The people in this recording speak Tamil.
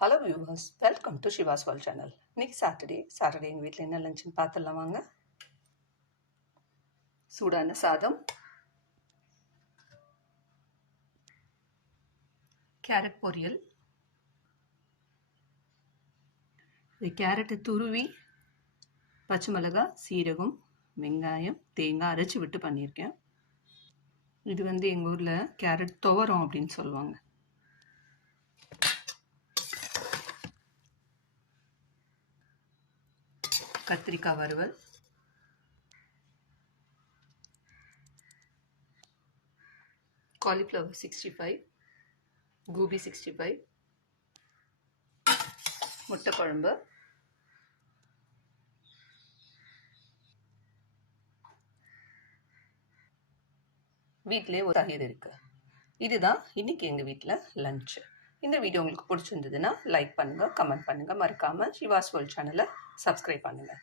Hello viewers, welcome to Siva's world channel. இன்னைக்கு சாட்டர்டே எங்கள் வீட்டில் என்ன லஞ்சுன்னு பார்த்துடலாம் வாங்க. சூடான சாதம், கேரட் பொரியல். கேரட்டை துருவி பச்சை மிளகாய், சீரகம், வெங்காயம், தேங்காய் அரைச்சி விட்டு பண்ணியிருக்கேன். இது எங்கள் ஊரில் கேரட் துவரம் அப்படின்னு சொல்லுவாங்க. கத்திரிக்காய் வறுவல், காலிஃப்ளவர் 65, கோபி 65, முட்டை குழம்பு, வீட்டிலே ஒரு தயிர் இருக்கு. இதுதான் இன்னைக்கு எங்கள் வீட்டில் லஞ்ச். இந்த வீடியோ உங்களுக்கு பிடிச்சிருந்ததுன்னா லைக் பண்ணுங்கள், கமெண்ட் பண்ணுங்கள், மறக்காமல் சிவாஸ் வேர்ல்ட் சேனலை சப்ஸ்கிரைப் பண்ணுங்கள்.